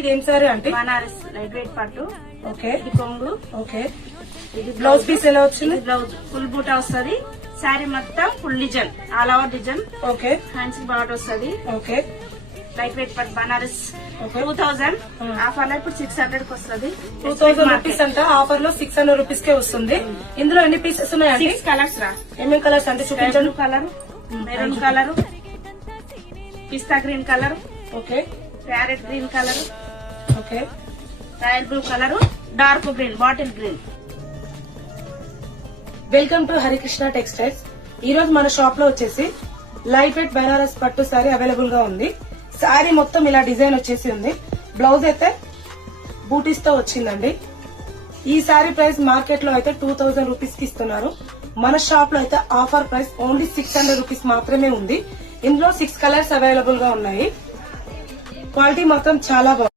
ఇదేం సారీ అంటే? Banaras light weight పట్టు. ఓకే, ఇది కొంగు. ఓకే, ఇది బ్లౌజ్ పీస్ ఎలా వచ్చింది? బ్లౌజ్ ఫుల్ బూటా వస్తుంది. శారీ మొత్తం full design, all over design. Okay, హ్యాండ్స్ బాట్ వస్తుంది. ఓకే, లైట్ వెయిట్ పట్టు బనారస్. ఓకే. 2000 ఆఫర్ లో ఇప్పుడు 600 కి వస్తుంది. 2000 రూపీస్ అంట, ఆఫర్ లో 600 రూపీస్ కే వస్తుంది. ఇందులో ఎన్ని పీసెస్ ఉన్నాయండి? 6 కలర్స్ రా. ఏమేమి కలర్స్ అంటే చూపించండి. Colour, maroon colour, pista green colour, okay, parrot green colour, okay, royal blue colour, dark green, bottle green. Welcome to Harikrishna textiles. ఈ రోజు మన షాప్ లో వచ్చేసి లైట్ వెయిట్ బనారస్ పట్టు సారీ అవైలబుల్ గా ఉంది. సారీ మొత్తం ఇలా డిజైన్ వచ్చేసి ఉంది. బ్లౌజ్ అయితే బూటీస్ తో వచ్చిందండి. ఈ సారీ ప్రైస్ మార్కెట్ లో అయితే 2000 రూపీస్ కి ఇస్తున్నారు. మన షాప్ లో అయితే ఆఫర్ ప్రైస్ ఓన్లీ 600 రూపీస్ మాత్రమే ఉంది. ఇందులో 6 కలర్స్ అవైలబుల్ గా ఉన్నాయి. క్వాలిటీ మాత్రం చాలా బాగుంది.